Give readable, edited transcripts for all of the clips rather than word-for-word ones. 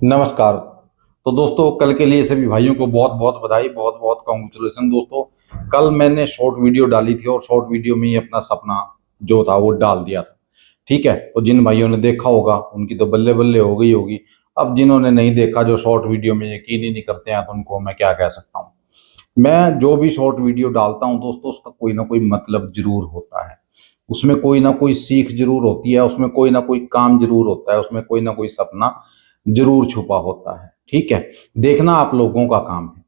नमस्कार। तो दोस्तों, कल के लिए सभी भाइयों को बहुत बहुत बधाई, बहुत बहुत कॉन्ग्रेचुलेसन। दोस्तों, कल मैंने शॉर्ट वीडियो डाली थी और शॉर्ट वीडियो में ही अपना सपना जो था वो डाल दिया था। ठीक है, तो जिन भाइयों ने देखा होगा उनकी तो बल्ले बल्ले हो गई होगी। अब जिन्होंने नहीं देखा, जो शॉर्ट वीडियो में यकीन ही नहीं करते हैं, तो उनको मैं क्या कह सकता हूँ। मैं जो भी शॉर्ट वीडियो डालता हूँ दोस्तों, उसका कोई ना कोई मतलब जरूर होता है। उसमें कोई ना कोई सीख जरूर होती है, उसमें कोई ना कोई काम जरूर होता है, उसमें कोई ना कोई सपना जरूर छुपा होता है। ठीक है, देखना आप लोगों का काम है।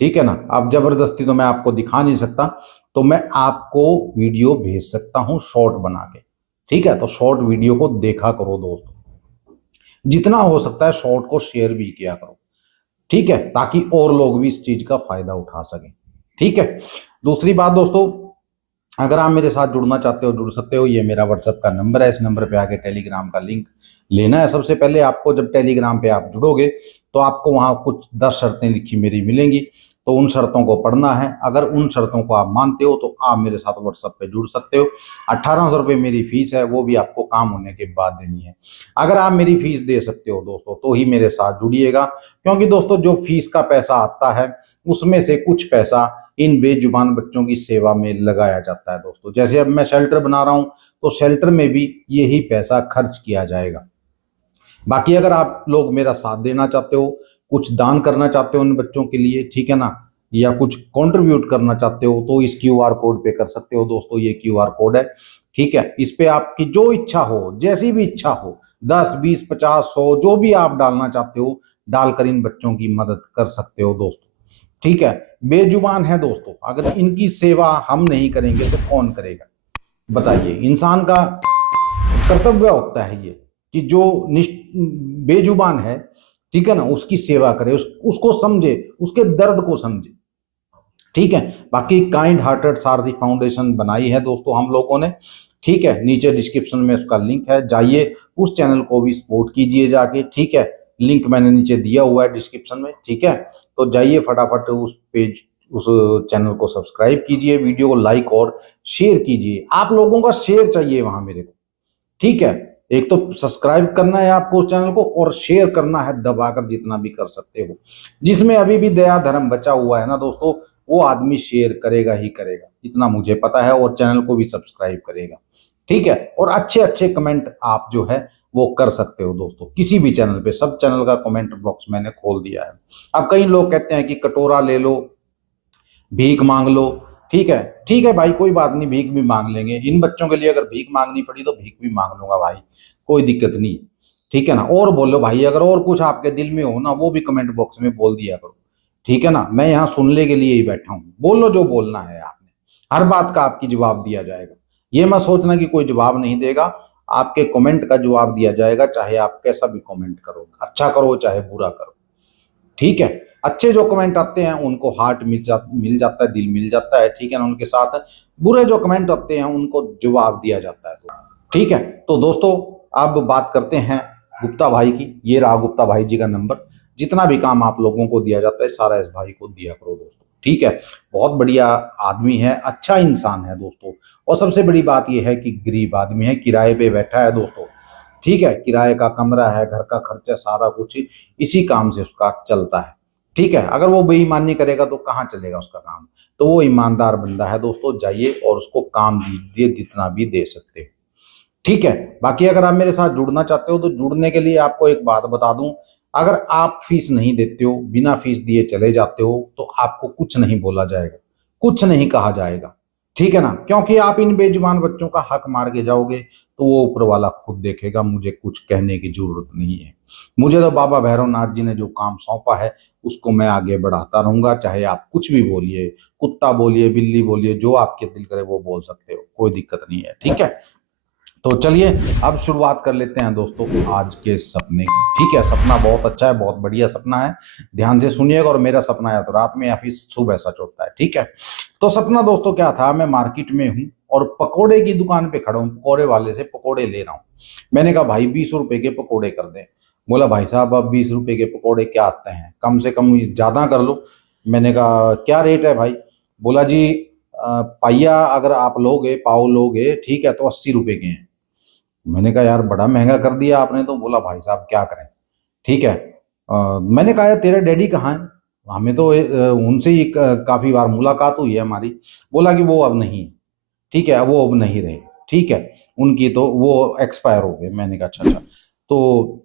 ठीक है ना, अब जबरदस्ती तो मैं आपको दिखा नहीं सकता, तो मैं आपको वीडियो भेज सकता हूँ शॉर्ट बना के। ठीक है, तो शॉर्ट वीडियो को देखा करो दोस्तों, जितना हो सकता है शॉर्ट को शेयर भी किया करो। ठीक है, ताकि और लोग भी इस चीज का फायदा उठा सकें। ठीक है, दूसरी बात दोस्तों, अगर आप मेरे साथ जुड़ना चाहते हो जुड़ सकते हो। ये मेरा व्हाट्सएप का नंबर है, इस नंबर पे आके टेलीग्राम का लिंक लेना है। सबसे पहले आपको जब टेलीग्राम पे आप जुड़ोगे तो आपको वहां कुछ 10 शर्तें लिखी मेरी मिलेंगी, तो उन शर्तों को पढ़ना है। अगर उन शर्तों को आप मानते हो तो आप मेरे साथ व्हाट्सएप पे जुड़ सकते हो। 1800 रुपये मेरी फीस है, वो भी आपको काम होने के बाद देनी है। अगर आप मेरी फीस दे सकते हो दोस्तों तो ही मेरे साथ जुड़िएगा, क्योंकि दोस्तों जो फीस का पैसा आता है उसमें से कुछ पैसा इन बेजुबान बच्चों की सेवा में लगाया जाता है दोस्तों। जैसे अब मैं शेल्टर बना रहा हूं, तो शेल्टर में भी यही पैसा खर्च किया जाएगा। बाकी अगर आप लोग मेरा साथ देना चाहते हो, कुछ दान करना चाहते हो उन बच्चों के लिए, ठीक है ना, या कुछ कंट्रीब्यूट करना चाहते हो, तो इस क्यूआर कोड पे कर सकते हो दोस्तों। ये क्यूआर कोड है, ठीक है। इस पे आपकी जो इच्छा हो, जैसी भी इच्छा हो, 10, 20, 50, 100 जो भी आप डालना चाहते हो, डालकर इन बच्चों की मदद कर सकते हो दोस्तों। ठीक है, बेजुबान है दोस्तों, अगर इनकी सेवा हम नहीं करेंगे तो कौन करेगा बताइए। इंसान का कर्तव्य होता है ये, कि जो बेजुबान है, ठीक है ना, उसकी सेवा करे, उसको समझे, उसके दर्द को समझे। ठीक है, बाकी काइंड हार्टेड सारथी फाउंडेशन बनाई है दोस्तों हम लोगों ने। ठीक है, नीचे डिस्क्रिप्शन में उसका लिंक है, जाइए उस चैनल को भी सपोर्ट कीजिए जाके। ठीक है, लिंक मैंने नीचे दिया हुआ है डिस्क्रिप्शन में। ठीक है, तो जाइए फटाफट उस पेज, उस चैनल को सब्सक्राइब कीजिए, वीडियो को लाइक और शेयर कीजिए। आप लोगों का शेयर चाहिए वहां मेरे को। ठीक है, एक तो सब्सक्राइब करना है आपको उस चैनल को, और शेयर करना है दबाकर, जितना भी कर सकते हो। जिसमें अभी भी दया धर्म बचा हुआ है ना दोस्तों, वो आदमी शेयर करेगा ही करेगा, इतना मुझे पता है, और चैनल को भी सब्सक्राइब करेगा। ठीक है, और अच्छे अच्छे कमेंट आप जो है वो कर सकते हो दोस्तों, किसी भी चैनल पे। सब चैनल का कमेंट बॉक्स मैंने खोल दिया है। अब कई लोग कहते हैं कि कटोरा ले लो, भीख मांग लो। ठीक है, ठीक है भाई, कोई बात नहीं, भीख भी मांग लेंगे। इन बच्चों के लिए अगर भीख मांगनी पड़ी तो भीख भी मांग लूंगा भाई, कोई दिक्कत नहीं। ठीक है ना, और बोलो भाई, अगर और कुछ आपके दिल में हो ना, वो भी कमेंट बॉक्स में बोल दिया करो। ठीक है ना, मैं यहाँ सुनने के लिए ही बैठा हूँ। बोलो जो बोलना है आपने, हर बात का आपकी जवाब दिया जाएगा। ये मत सोचना कि कोई जवाब नहीं देगा, आपके कमेंट का जवाब दिया जाएगा, चाहे आप कैसा भी कमेंट करो, अच्छा करो चाहे बुरा करो। ठीक है, अच्छे जो कमेंट आते हैं उनको हार्ट मिल जाता है, दिल मिल जाता है, ठीक है ना, उनके साथ। बुरे जो कमेंट आते हैं उनको जवाब दिया जाता है। तो ठीक है, तो दोस्तों अब बात करते हैं गुप्ता भाई की। ये रहा गुप्ता भाई जी का नंबर। जितना भी काम आप लोगों को दिया जाता है सारा इस भाई को दिया करो दोस्तों। ठीक है, बहुत बढ़िया आदमी है, अच्छा इंसान है दोस्तों। और सबसे बड़ी बात यह है कि गरीब आदमी है, किराए पे बैठा है दोस्तों। ठीक है, किराए का कमरा है, घर का खर्चा सारा कुछ इसी काम से उसका चलता है। ठीक है, अगर वो बेईमानी करेगा तो कहाँ चलेगा उसका काम। तो वो ईमानदार बंदा है दोस्तों, जाइए और उसको काम दीजिए जितना भी दे सकते हो। ठीक है, बाकी अगर आप मेरे साथ जुड़ना चाहते हो तो जुड़ने के लिए आपको एक बात बता दूं, अगर आप फीस नहीं देते हो, बिना फीस दिए चले जाते हो, तो आपको कुछ नहीं बोला जाएगा, कुछ नहीं कहा जाएगा। ठीक है ना, क्योंकि आप इन बेजुबान बच्चों का हक मार के जाओगे तो वो ऊपर वाला खुद देखेगा, मुझे कुछ कहने की जरूरत नहीं है। मुझे तो बाबा भैरवनाथ जी ने जो काम सौंपा है उसको मैं आगे बढ़ाता रहूंगा, चाहे आप कुछ भी बोलिए, कुत्ता बोलिए, बिल्ली बोलिए, जो आपके दिल करे वो बोल सकते हो, कोई दिक्कत नहीं है। ठीक है, तो चलिए अब शुरुआत कर लेते हैं दोस्तों आज के सपने की। ठीक है, सपना बहुत अच्छा है, बहुत बढ़िया सपना है, ध्यान से सुनिएगा। और मेरा सपना है तो रात में या फिर सुबह सच होता है। ठीक है, तो सपना दोस्तों क्या था, मैं मार्केट में हूँ और पकोड़े की दुकान पे खड़ा हूँ, पकोड़े वाले से पकोड़े ले रहा हूँ। मैंने कहा भाई 20 रुपए के पकोड़े कर दें। बोला भाई साहब अब 20 रुपए के पकोड़े क्या आते हैं, कम से कम ज्यादा कर लो। मैंने कहा क्या रेट है भाई। बोला जी पाइया अगर आप लोगे, पाव लोगे, ठीक है, तो 80 रुपए के हैं। मैंने कहा यार बड़ा महंगा कर दिया आपने तो। बोला भाई साहब क्या करें। ठीक है, मैंने कहा यार तेरा डैडी कहाँ है, हमें तो उनसे ही काफी बार मुलाकात हुई है हमारी। बोला कि वो अब नहीं है। ठीक है, वो अब नहीं रहे। ठीक है, उनकी तो वो एक्सपायर हो गए। मैंने कहा अच्छा अच्छा, तो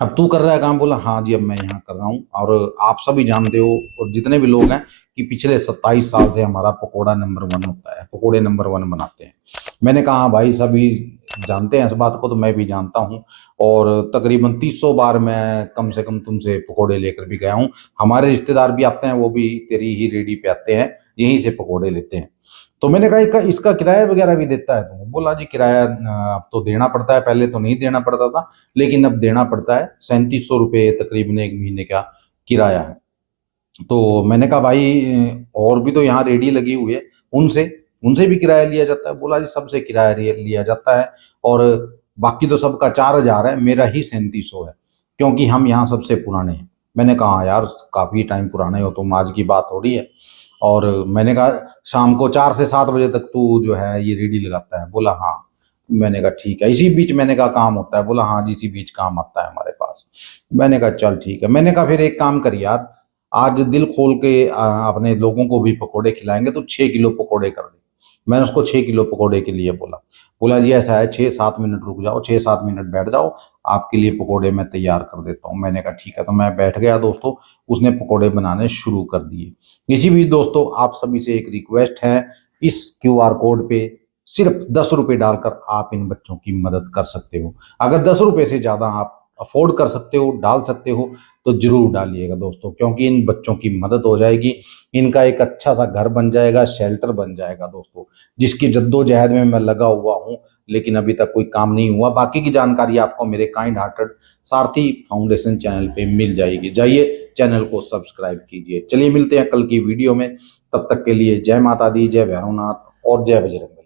अब तू कर रहा है काम? बोला हाँ जी, अब मैं यहाँ कर रहा हूँ। और आप सभी जानते हो और जितने भी लोग हैं कि पिछले 27 साल से हमारा पकोड़ा नंबर 1 होता है, पकोड़े नंबर 1 बनाते हैं। मैंने कहा हाँ भाई, सभी जानते हैं इस बात को, तो मैं भी जानता हूँ। और तकरीबन 300 बार मैं कम से कम तुमसे पकोड़े लेकर भी गया हूँ। हमारे रिश्तेदार भी आते हैं, वो भी तेरी ही रेडी पे आते हैं, यहीं से पकोड़े लेते हैं। तो मैंने कहा इसका किराया वगैरह भी देता है तुम? बोला जी किराया अब तो देना पड़ता है, पहले तो नहीं देना पड़ता था, लेकिन अब देना पड़ता है। 3700 रुपये तकरीबन एक महीने का किराया है। तो मैंने कहा भाई और भी तो यहाँ रेडी लगी हुई है, उनसे उनसे भी किराया लिया जाता है? बोला जी सबसे किराया लिया जाता है, और बाकी तो सबका 4000 है, मेरा ही 3700 है, क्योंकि हम यहाँ सबसे पुराने हैं। मैंने कहा "हाँ यार, काफी टाइम पुराने हो तुम, आज की बात थोड़ी है।" और मैंने कहा शाम को 4 से 7 बजे तक तू जो है ये रेडी लगाता है? बोला हाँ। मैंने कहा ठीक है, इसी बीच मैंने कहा काम होता है? बोला हाँ जी, इसी बीच काम आता है हमारे पास। मैंने कहा चल ठीक है। मैंने कहा फिर एक काम कर यार, आज दिल खोल के अपने लोगों को भी पकोड़े खिलाएंगे, तो 6 किलो पकोड़े कर दे। मैंने उसको 6 किलो पकोड़े के लिए बोला। बोला जी ऐसा है, 6-7 मिनट रुक जाओ, 6-7 मिनट बैठ जाओ, आपके लिए पकोड़े मैं तैयार कर देता हूँ। मैंने कहा ठीक है, तो मैं बैठ गया दोस्तों। उसने पकोड़े बनाने शुरू कर दिए। इसी बीच दोस्तों, आप सभी से एक रिक्वेस्ट है, इस क्यूआर कोड पे सिर्फ 10 रुपए डालकर आप इन बच्चों की मदद कर सकते हो। अगर 10 रुपए से ज्यादा आप अफोर्ड कर सकते हो, डाल सकते हो, तो जरूर डालिएगा दोस्तों, क्योंकि इन बच्चों की मदद हो जाएगी, इनका एक अच्छा सा घर बन जाएगा, शेल्टर बन जाएगा दोस्तों, जिसकी जद्दोजहद में मैं लगा हुआ हूँ, लेकिन अभी तक कोई काम नहीं हुआ। बाकी की जानकारी आपको मेरे काइंड हार्टेड सारथी फाउंडेशन चैनल पे मिल जाएगी, जाइए चैनल को सब्सक्राइब कीजिए। चलिए मिलते हैं कल की वीडियो में, तब तक के लिए जय माता दी, जय भैरवनाथ और जय बजरंग।